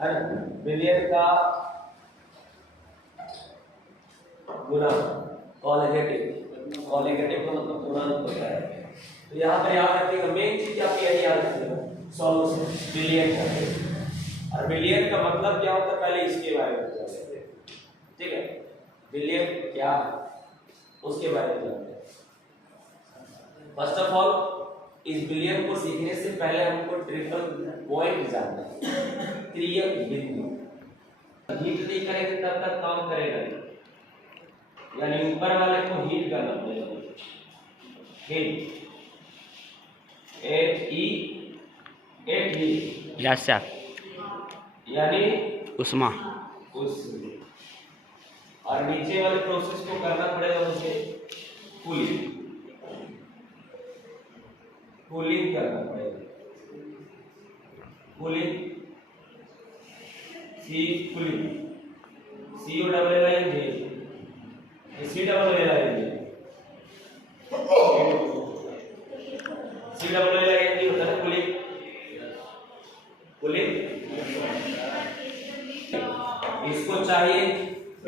है ना। बिलियन का गुना कॉलिगेटिव, कॉलिगेटिव का मतलब गुणा होता है। तो यहाँ पर याद रखिएगा, मेन चीज आपकी यही याद रखिएगा, सॉल्यूशन बिलियन का। और बिलियन का मतलब क्या होता है पहले इसके बारे में जानते हैं, ठीक है। बिलियन क्या है उसके बारे में जानते हैं। फर्स्ट ऑफ ऑल इस बिलियन को सीखने से पहले हमको ट्रिपल पॉइंट जानना है, त्रियक बिंदु। हीट नहीं करेंगे तब तक काम करेगा नहीं, यानी ऊपर वाले को हीट करना पड़ेगा। हीट यानी उष्मा। और नीचे वाले प्रोसेस को करना पड़ेगा मुझे कूलिंग, कूलिंग करना पड़ेगा। Cooling C cooling C O double L I J C double L I J C double L I J होता है कूलिंग। कूलिंग इसको चाहिए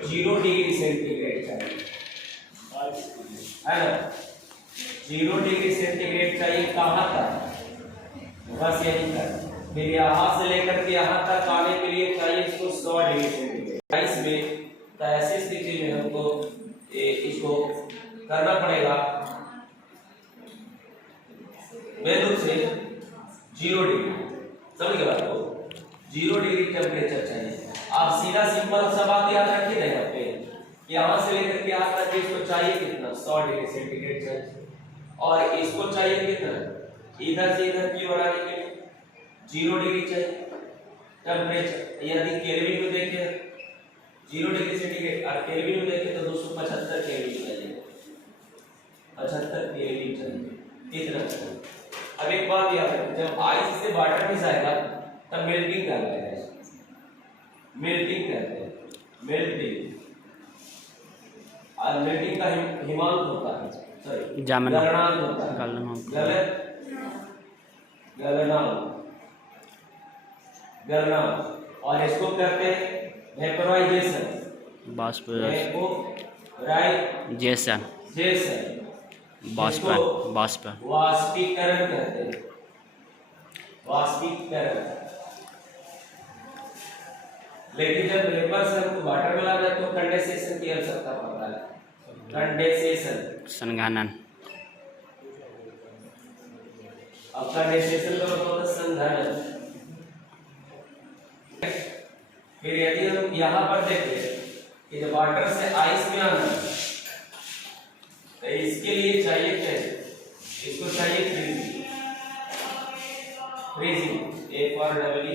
0 डिग्री सेंटीग्रेड चाहिए, है ना। 0 डिग्री सेंटीग्रेड चाहिए कहाँ तक, बस यही तक। फिर यहाँ से लेकर के यहाँ तक आने के लिए चाहिए इसको 100 डिग्री सेंटीग्रेड। इसमें तो ऐसी स्थिति में हमको इसको करना पड़ेगा बिल्कुल से 0 डिग्री, समझ गए बात को। 0 डिग्री टेम्परेचर चाहिए। आप सीधा सिंपल सा बात याद रखिए ना यहाँ पे, यहाँ से लेकर के यहाँ तक इसको चाहिए कितना, 100 डिग्री सेंटीग्रेड चाहिए। और इसको चाहिए कितना, इधर से इधर की ओर आने के लिए 0 डिग्री चाहिए टेम्परेचर। यदि केल्विन में देखें 0 डिग्री सेंटीग्रेड और केल्विन में देखें तो 275 केल्विन चाहिए, 75 केल्विन चाहिए, इतना चाहिए। अब एक बात याद रखें, जब आइस से वाटर में जाएगा तब मेल्टिंग कर लेगा, मेल्टिंग करते हैं, मेल्टिंग। और मेल्टिंग का हिमांक होता है, सॉरी गलनांक होता है, गलनांक। और इसको कहते हैं वेपोराइजेशन, वाष्पीकरण, वाष्पीकरण कहते हैं, वाष्पीकरण। लेकिन जब वेपर से हमको वाटर मिला जाए तो कंडेंसेशन की आवश्यकता पड़ता है, कंडेंसेशन, संघनन। अब कंडेंसेशन का मतलब होता है संघनन। फिर यदि हम यहाँ पर देखें कि जब वाटर से आइस में आना तो इसके लिए चाहिए क्या, इसको चाहिए freezing, freezing A for double E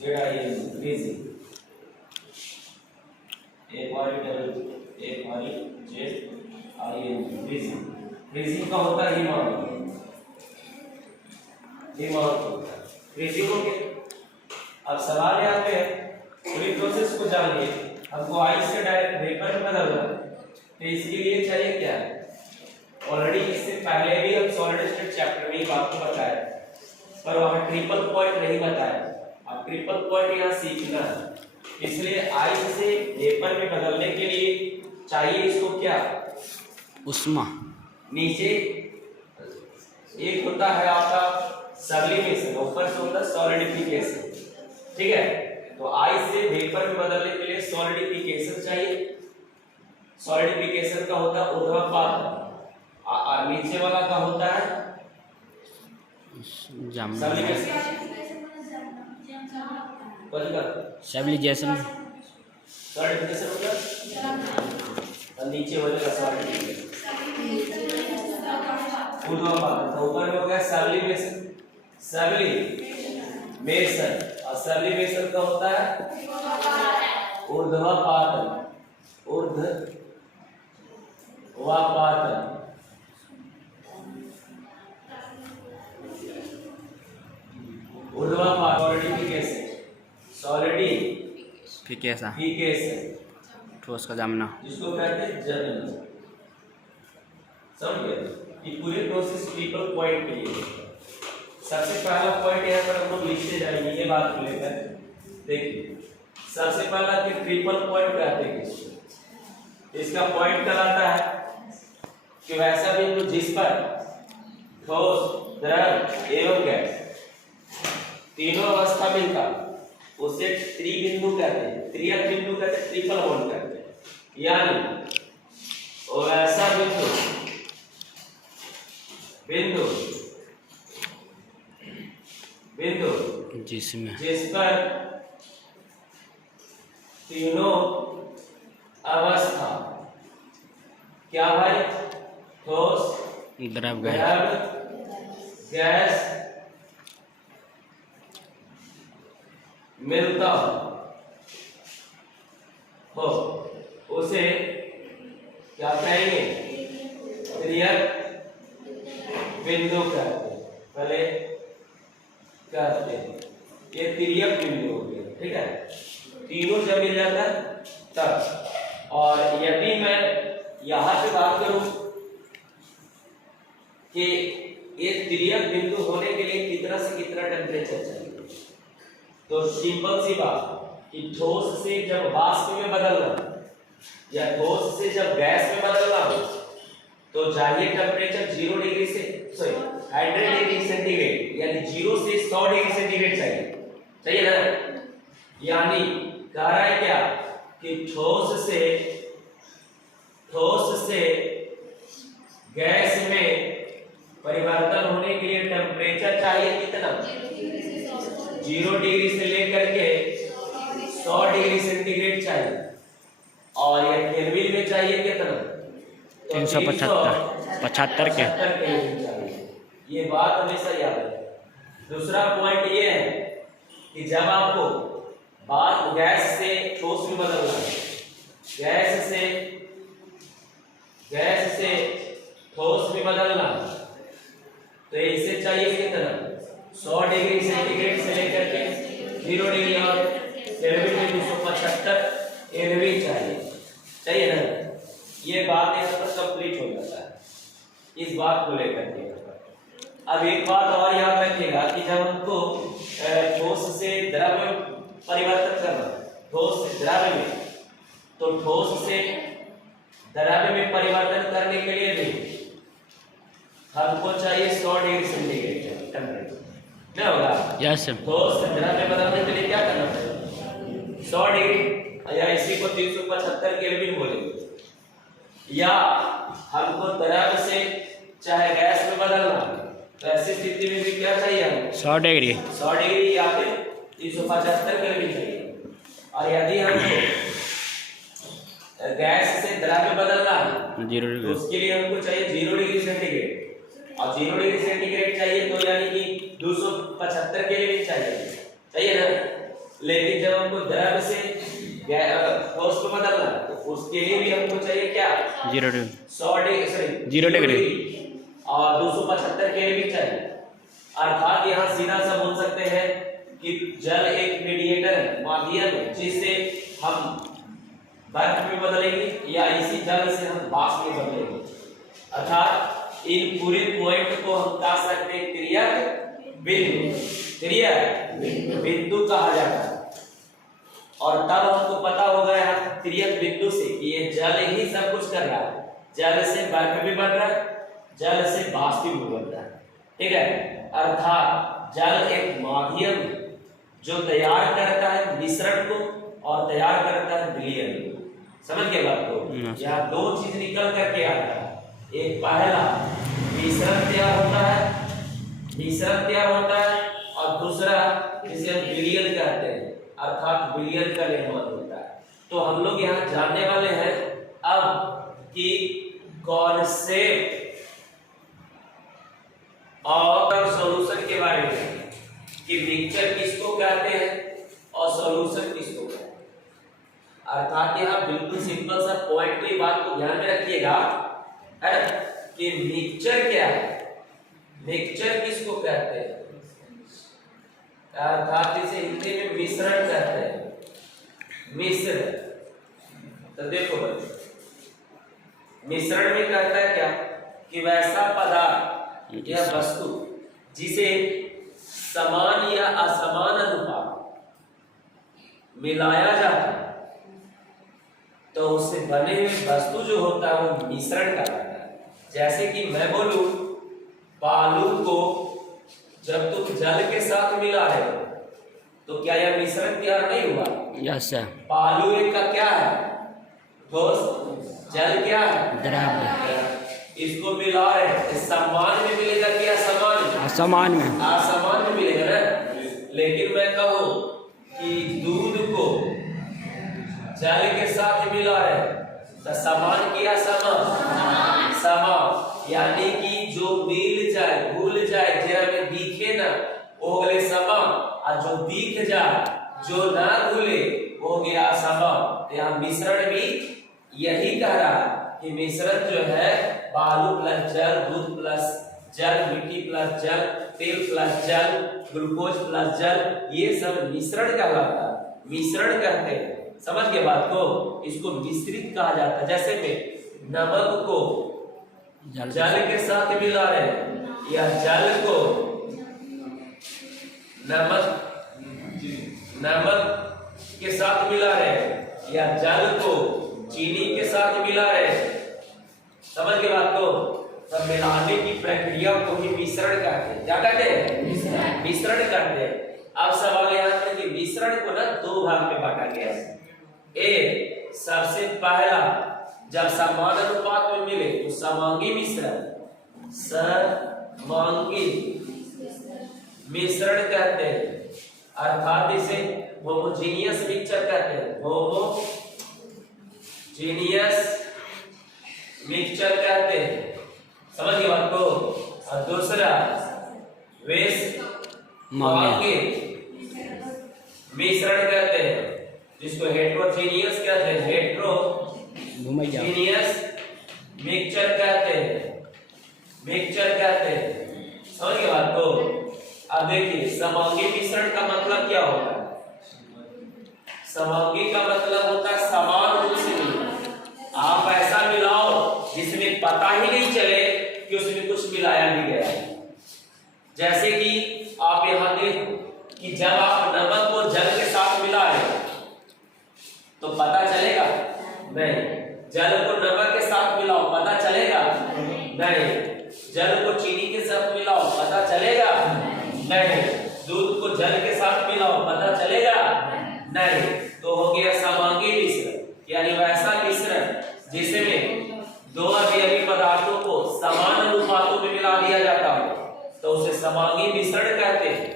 Z freezing, A for Z freezing. Freezing का होता है हिमांक, हिमांक होता है फ्रीजिंग हो गया। अब सवाल यहाँ पे पूरी प्रोसेस को जानिए, हमको आइस से डायरेक्ट वेपर में बदलना है तो इसके लिए चाहिए क्या है। ऑलरेडी इससे पहले भी हम सॉलिड स्टेट चैप्टर में आपको बताया, पर वहाँ ट्रिपल पॉइंट नहीं बताया। अब ट्रिपल पॉइंट यहाँ सीखना है, इसलिए आइस से वेपर में बदलने के लिए चाहिए इसको क्या, उष्मा। नीचे एक होता है आपका सब्लिमेशन, ऊपर से होता है सॉलिडिफिकेशन, ठीक है। तो आइस से वेपर में बदलने के लिए सॉलिडिफिकेशन चाहिए। सॉलिडिफिकेशन का होता है ऊर्ध्वापात, और नीचे वाला का होता है स्टेबलाइजेशन। सॉलिडिफिकेशन मतलब नीचे वाले का सॉलिडिफिकेशन, ऊर्ध्वापात। तो ऊपर में हो गया सब्लिमेशन, सब्लिमेशन। और सब्लिमेशन का होता है ऊर्ध्वापातन, ऊर्ध्वापातन। ऊर्ध्वापात सॉलिडिफिकेशन, सॉलिडिफिकेशन ठोस का जमना, जिसको कहते हैं जमना। समझ गए? ये पूरी प्रोसेस ट्रिपल पॉइंट के लिए, सबसे पहला पॉइंट यहाँ पर हम लोग लिखते जाएंगे ये बात को लेकर। देखिए सबसे पहला कि ट्रिपल पॉइंट कहते हैं किसको। इसका पॉइंट कहलाता है कि वैसा बिंदु जिस पर ठोस, द्रव एवं गैस तीनों अवस्था मिलता उसे त्रिबिंदु कहते हैं, त्रियक बिंदु कहते हैं, ट्रिपल बॉन्ड कहते हैं। यानी वैसा बिंदु जिसमें जिस पर तीनों अवस्था क्या भाई, ठोस, द्रव गैस मिलता हो उसे क्या कहेंगे, त्रियक बिंदु कहते हैं। पहले कहते हैं ये त्रियक बिंदु हो गया, ठीक है। तीनों जब मिल जाता है तब। और यदि मैं यहां पे बात करूं कि ये त्रियक बिंदु होने के लिए कितना से कितना टेम्परेचर चाहिए, तो सिंपल सी बात कि ठोस से जब वाष्प में बदलना या ठोस से जब गैस में बदलना हो तो चाहिए टेम्परेचर 0 डिग्री से 100 डिग्री सेंटीग्रेड, यानी 0 से 100 डिग्री सेंटीग्रेड चाहिए ना। यानी कह रहा है क्या कि ठोस से गैस में परिवर्तन होने के लिए टेम्परेचर चाहिए कितना, 0 डिग्री से लेकर के 100 डिग्री सेंटीग्रेड चाहिए। और ये केल्विन में चाहिए कितना, 375 के चाहिए। ये बात हमेशा याद रखें। दूसरा पॉइंट ये है कि जब आपको बात गैस से ठोस में बदलना है, गैस से ठोस में बदलना तो इसे चाहिए कितना, 100 डिग्री सेंटीग्रेड से लेकर के 0 डिग्री और केल्विन में 275 केल्विन चाहिए ना। ये बात यहाँ पर कंप्लीट हो जाता है इस बात को लेकर के। अब एक बात और याद रखिएगा कि जब हमको ठोस से द्रव में परिवर्तन करना, ठोस से द्रव में, तो ठोस से द्रव में परिवर्तन करने के लिए भी हमको चाहिए 100 डिग्री सेंटीग्रेड टेम्परेचर, नहीं होगा। यस ठोस से द्रव में बदलने के लिए क्या करना पड़ेगा, 100 डिग्री, या इसी को 375 केल्विन बोलेंगे। या हमको द्रव से चाहे गैस में बदलना, तो ऐसी स्थिति में भी क्या चाहिए हमको, 100 डिग्री या फिर 375 केल्विन चाहिए। और यदि हमको गैस से द्रव में बदलना है 0 डिग्री, तो उसके लिए हमको चाहिए 0 डिग्री सेंटीग्रेड। और 0 डिग्री सेंटीग्रेड चाहिए तो यानी कि 275 केल्विन चाहिए ना। लेकिन जब हमको द्रव से ठोस को बदलना तो उसके लिए भी हमको चाहिए क्या, 0 डिग्री, 100 डिग्री 0 डिग्री और 275 केल्विन चाहिए। अर्थात यहाँ सीधा सा बोल सकते हैं कि जल एक मीडिएटर है, माध्यम है, जिससे हम बर्फ में बदलेंगे या इसी जल से हम वाष्प में बदलेंगे। अर्थात इन पूरे पॉइंट को हम कह सकते हैं त्रियक बिंदु कहा जाता है। और तब हमको पता होगा यहाँ त्रियक बिंदु से कि ये जल ही सब कुछ कर रहा है, जल से बर्फ भी बन रहा है, जल से वाष्प भी बन रहा है, ठीक है। अर्थात जल एक माध्यम जो तैयार करता है मिश्रण को और तैयार करता है विलयन को। समझ गए बात को। यहाँ दो चीज निकल करके आता है, एक पहला मिश्रण तैयार होता है और दूसरा जिसे हम विलयन कहते हैं, अर्थात विलयन का निर्माण होता है। तो हम लोग यहाँ जानने वाले हैं अब कि कॉन्सेप्ट और सॉल्यूशन के बारे में, कि मिक्सचर किसको कहते हैं और सॉल्यूशन किसको कहते हैं। अर्थात यहाँ बिल्कुल सिंपल सा पॉइंट, तो ये बात को ध्यान में रखिएगा है कि मिक्सचर क्या है, मिक्सचर किसको कहते हैं, अर्थात इसे हिंदी में मिश्रण कहते हैं, मिश्रण। तो देखो बच्चों, मिश्रण में कहता है क्या कि वैसा पदार्थ या वस्तु जिसे समान या असमान अनुपात मिलाया जाता है तो उससे बने हुए वस्तु जो होता है वो मिश्रण कहलाता है। जैसे कि मैं बोलूं बालू को जब तुम जल के साथ मिला रहे हो तो क्या यह मिश्रण तैयार नहीं हुआ? Yes sir. बालू एक का क्या है दोस्त? जल क्या है? द्रव्य। इसको मिला रहे हैं, इस समान में मिलेगा क्या? समान में। असमान में। असमान में मिलेगा ना। लेकिन मैं कहूं कि दूध को जल के साथ मिला रहे तो समान किया समान समान, यानी कि जो मिल जाए भूल जाए जरा में दिखे ना वो गए समान, और जो दिख जाए जो ना भूले वो गया समान। तो यहाँ मिश्रण भी यही कह रहा है कि मिश्रण जो है बालू प्लस जल, दूध प्लस जल, मिट्टी प्लस जल, तेल प्लस जल, ग्लूकोज प्लस जल, ये सब मिश्रण कहलाता है। मिश्रण कहते हैं, समझ के बात को। इसको मिश्रित कहा जाता है। जैसे में नमक को जल के साथ मिला रहे या जल को नमक के साथ मिला रहे या जल को चीनी के साथ मिला रहे, समझ के बात को। तब मिलाने की प्रक्रिया को ही मिश्रण कहते हैं। क्या कहते हैं? मिश्रण कहते हैं। अब सवाल यहाँ पर कि मिश्रण को ना दो भाग में बांटा गया है। एक, सबसे पहला जब समान अनुपात में मिले तो समांगी मिश्रण, समांगी मिश्रण कहते हैं, अर्थात इसे होमोजेनियस मिक्सचर कहते हैं। होमोजेनियस मिक्सचर कहते हैं, समझ गए बात को। और दूसरा वेशमांगी मिश्रण कहते हैं, जिसको हेट्रोजेनियस कहते हैं। हेट्रोजेनियस मिक्सचर कहते हैं, मिक्सचर कहते हैं, समझ गए बात को। अब देखिए समांगी मिश्रण का मतलब क्या होता है? समांगी का मतलब होता है समान रूप से मिलाना। आप ऐसा मिलाओ जिसमें पता ही नहीं चले कि उसमें कुछ मिलाया भी गया है। जैसे कि आप यहां देखो कि जब आप नमक को जल के साथ मिला रहे तो पता चलेगा नहीं। जल को नमक के साथ मिलाओ पता चलेगा नहीं। जल को चीनी के साथ मिलाओ पता चलेगा नहीं। दूध को जल के साथ मिलाओ पता चलेगा नहीं। तो हो गया समांगी मिश्रण, यानी वैसा मिश्रण जिसमें दो अवयवी पदार्थों को समान अनुपातों में मिला दिया जाता हो तो उसे समांगी मिश्रण कहते हैं।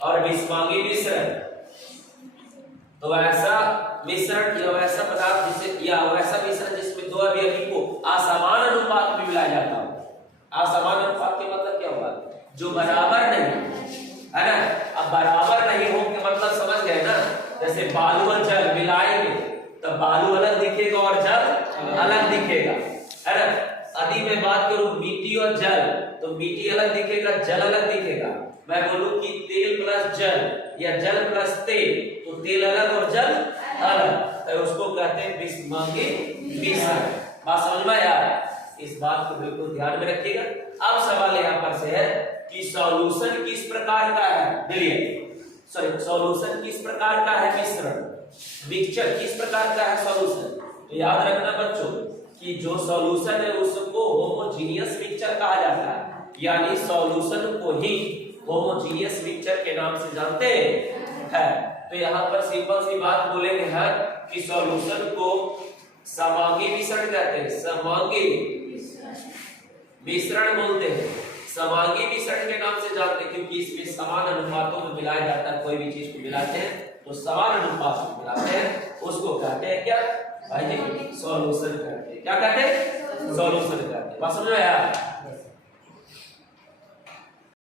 और विषमांगी मिश्रण तो वैसा मिश्रण या वैसा पदार्थ जिसे या वैसा मिश्रण जिसमें दो अवयवी को असमान अनुपात में मिलाया जाता हो। असमान अनुपात के मतलब क्या हुआ? जो बराबर नहीं है ना। अब बराबर नहीं हो के मतलब समझ गए ना। जैसे बालू और जल मिलाएंगे तो बालू अलग दिखेगा और जल अलग दिखेगा, है ना। यदि मैं बात करूं मिट्टी और जल तो मिट्टी अलग दिखेगा जल अलग दिखेगा। मैं बोलूं कि तेल प्लस जल या जल प्लस तेल तो तेल अलग और जल अलग, तो उसको कहते हैं विषमांगी मिश्रण। बात समझ में आया? इस बात को बिल्कुल ध्यान में रखिएगा। अब सवाल यहाँ पर से है कि सॉल्यूशन किस प्रकार का है। चलिए सॉल्यूशन किस प्रकार का है? मिश्रण मिक्सचर किस प्रकार का है सॉल्यूशन? तो याद रखना बच्चों कि जो सॉल्यूशन है उसको होमोजेनियस मिक्सचर कहा जाता है, यानी सॉल्यूशन को ही होमोजेनियस मिक्सचर के नाम से जानते हैं। तो यहाँ पर सिंपल सी बात बोलेंगे है कि सॉल्यूशन को समांगी मिश्रण कहते हैं। समांगी मिश्रण बोलते हैं, समांगी मिश्रण के नाम से जानते हैं क्योंकि इसमें समान अनुपातों में मिलाया जाता है। कोई भी चीज को मिलाते हैं तो समान अनुपात में मिलाते हैं, उसको कहते हैं क्या भाई? सॉल्यूशन कहते हैं। क्या कहते हैं? सॉल्यूशन कहते हैं। बात समझ में आया?